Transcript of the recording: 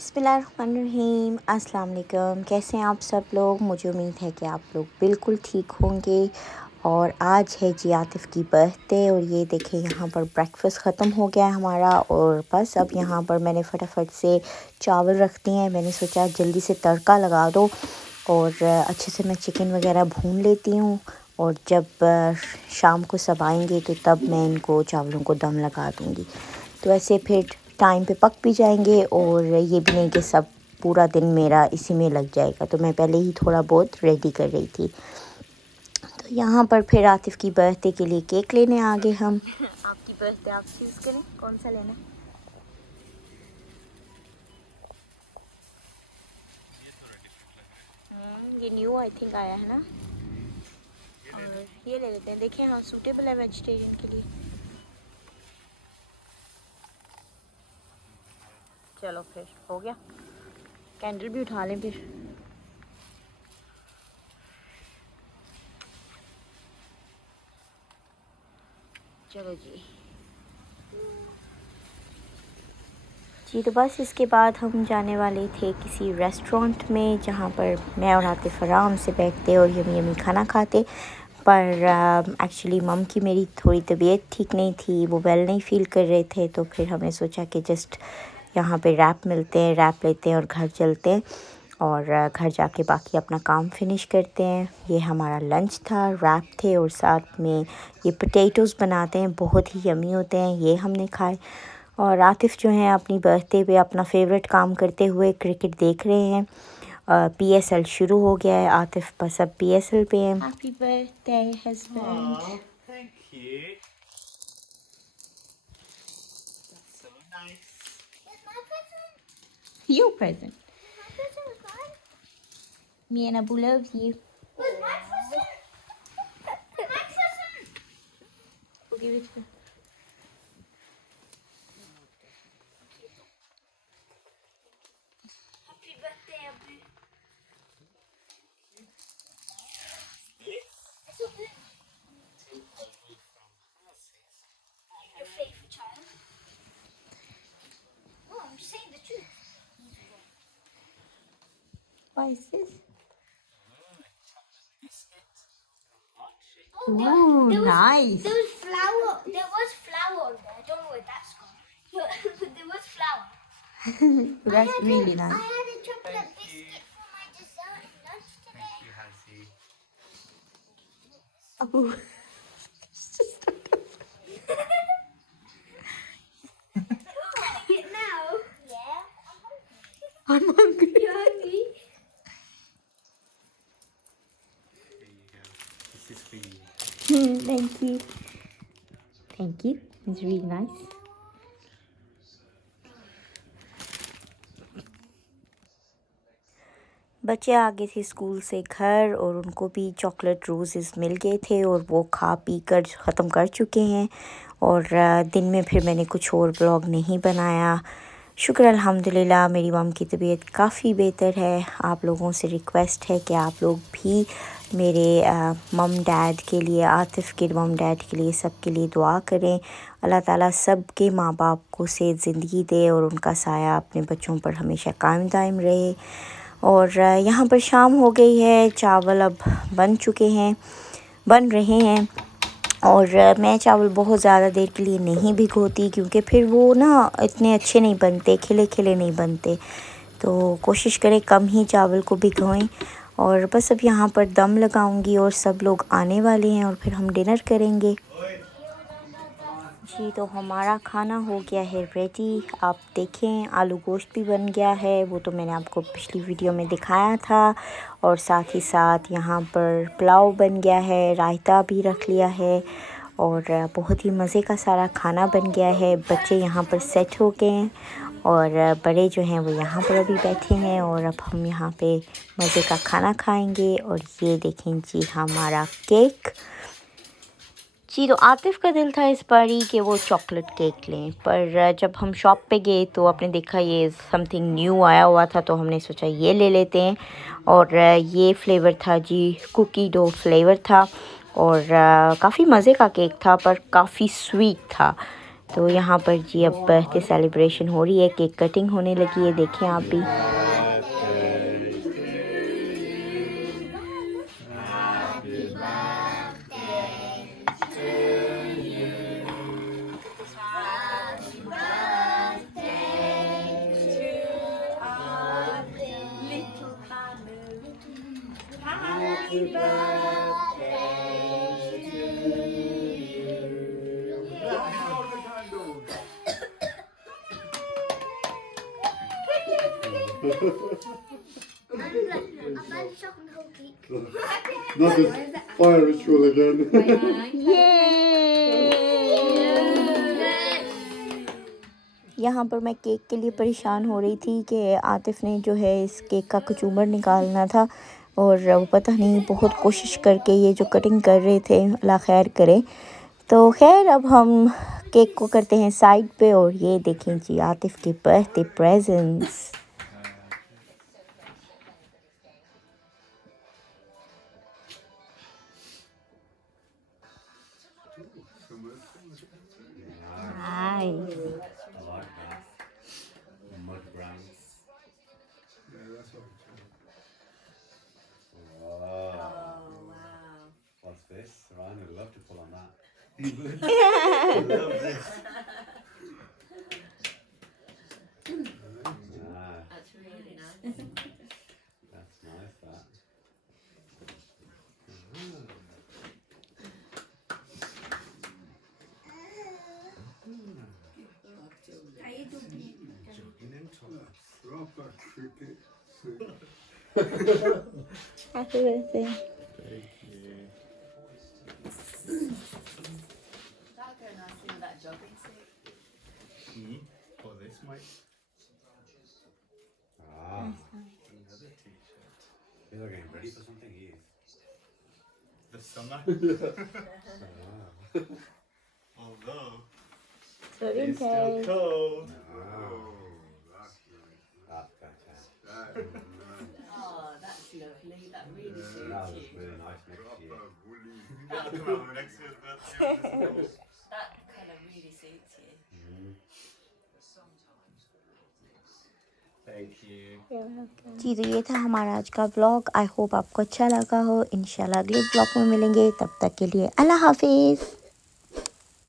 बिस्मिल्लाहिर्रहमानिर्रहीम। अस्सलाम वालेकुम। कैसे हैं आप सब लोग? मुझे उम्मीद है कि आप लोग बिल्कुल ठीक होंगे। और आज है जी आतिफ़ की बर्थडे और ये देखें यहाँ पर ब्रेकफास्ट ख़त्म हो गया है हमारा और बस अब यहाँ पर मैंने फटाफट से चावल रख दिए हैं। मैंने सोचा जल्दी से तड़का लगा दो और अच्छे से मैं चिकन वगैरह भून लेती हूँ और जब शाम को सब आएंगे तो तब मैं इनको चावलों को दम लगा दूँगी। तो ऐसे फिर टाइम पे पक भी जाएंगे और ये भी नहीं कि सब पूरा दिन मेरा इसी में लग जाएगा। तो मैं पहले ही थोड़ा बहुत रेडी कर रही थी। तो यहाँ पर फिर आतिफ़ की बर्थडे के लिए केक लेने आ गए हम। आपकी बर्थडे आप चूज़ करें कौन सा लेना। ये न्यू आई थिंक आया है ना, और ये ले लेते हैं। देखें हाँ सूटेबल है वेजिटेरियन के लिए। चलो फिर हो गया, कैंडल भी उठा लें फिर। चलो जी तो बस इसके बाद हम जाने वाले थे किसी रेस्टोरेंट में जहाँ पर मैं और आतिफ़ आराम से बैठते और यमी यमी खाना खाते। पर एक्चुअली मम की मेरी थोड़ी तबीयत ठीक नहीं थी, वो वेल नहीं फ़ील कर रहे थे। तो फिर हमने सोचा कि जस्ट यहाँ पे रैप मिलते हैं, रैप लेते हैं और घर चलते हैं और घर जाके बाकी अपना काम फिनिश करते हैं। ये हमारा लंच था, रैप थे और साथ में ये पोटैटोज़ बनाते हैं, बहुत ही यमी होते हैं, ये हमने खाए। और आतिफ़ जो हैं अपनी बर्थडे पे अपना फेवरेट काम करते हुए क्रिकेट देख रहे हैं। PSL शुरू हो गया है, आतिफ़ बस अब PSL पे हैं। Happy birthday husband. Thank you. That's so nice. It's my present. Your present. My present was mine. Me and Abu loves you. Was my present? My present. We'll give it to her. Happy birthday, Abu. It's all good. Your favourite child. Oh, I'm saying the truth. What is this? Oh, Ooh, there was, nice. There was flour. There was flour on there. I don't know where that's gone. But there was flour. That's really I nice. had a chocolate Thank you. biscuit for my dessert and lunch today. Thank you, Hazzy. Abu. Eat it now. Yeah. I'm hungry. You're hungry? There you go. This is for you. Thank you. Thank you. It's really nice. बच्चे आ गए थे school से घर और उनको भी chocolate roses मिल गए थे और वो खा पी कर ख़त्म कर चुके हैं। और दिन में फिर मैंने कुछ और ब्लॉग नहीं बनाया। शुक्र अल्हम्दुलिल्लाह मेरी मम की तबीयत काफ़ी बेहतर है। आप लोगों से रिक्वेस्ट है कि आप लोग भी मेरे मम डैड के लिए, आतिफ़ के मम डैड के लिए, सब के लिए दुआ करें। अल्लाह ताला सब के माँ बाप को सेहत ज़िंदगी दे और उनका साया अपने बच्चों पर हमेशा कायम दायम रहे। और यहाँ पर शाम हो गई है, चावल अब बन रहे हैं और मैं चावल बहुत ज़्यादा देर के लिए नहीं भिगोती क्योंकि फिर वो ना इतने अच्छे नहीं बनते, खिले खिले नहीं बनते। तो कोशिश करें कम ही चावल को भिगोएं। और बस अब यहाँ पर दम लगाऊंगी और सब लोग आने वाले हैं और फिर हम डिनर करेंगे। जी तो हमारा खाना हो गया है रेडी। आप देखें आलू गोश्त भी बन गया है, वो तो मैंने आपको पिछली वीडियो में दिखाया था। और साथ ही साथ यहाँ पर पुलाव बन गया है, रायता भी रख लिया है और बहुत ही मज़े का सारा खाना बन गया है। बच्चे यहाँ पर सेट हो गए हैं और बड़े जो हैं वो यहाँ पर अभी बैठे हैं और अब हम यहाँ पे मज़े का खाना खाएंगे। और ये देखें जी हमारा केक। जी तो आतिफ़ का दिल था इस बारी कि वो चॉकलेट केक लें, पर जब हम शॉप पे गए तो आपने देखा ये समथिंग न्यू आया हुआ था तो हमने सोचा ये ले लेते हैं। और ये फ्लेवर था जी कुकी डो फ्लेवर था और काफ़ी मज़े का केक था पर काफ़ी स्वीट था। تو یہاں پر جی اب برتھ ڈے سیلیبریشن ہو رہی ہے، کیک کٹنگ ہونے لگی ہے، دیکھیں آپ بھی. Not this fire ritual again. یہاں پر میں کیک کے لیے پریشان ہو رہی تھی کہ عاطف نے جو ہے اس کیک کا کچومر نکالنا تھا، اور وہ پتہ نہیں بہت کوشش کر کے یہ جو کٹنگ کر رہے تھے، اللہ خیر کرے. تو خیر اب ہم کیک کو کرتے ہیں سائڈ پہ، اور یہ دیکھیں جی عاطف کے birth day presents. I like that. Mud browns. Wow. What's this? Ryan would love to pull on that. He would. I love this. That's really nice. That's nice, that. Juggling into us. Proper cricket. Happy birthday. Thank you. That'll go nicely with that jogging suit. Oh, this might. Another t-shirt. They're getting ready for something. He is. The summer. Although it's still cold. That's better. Oh, that's lovely. That really That suits was you. really nice next year. That'll come out next year's birthday. That colour really suits you. Thank you. جی تو یہ تھا ہمارا آج کا vlog. I hope آپ کو اچھا لگا ہو. انشاءاللہ اگلے ولاگ میں ملیں گے، تب تک کے لیے اللہ حافظ.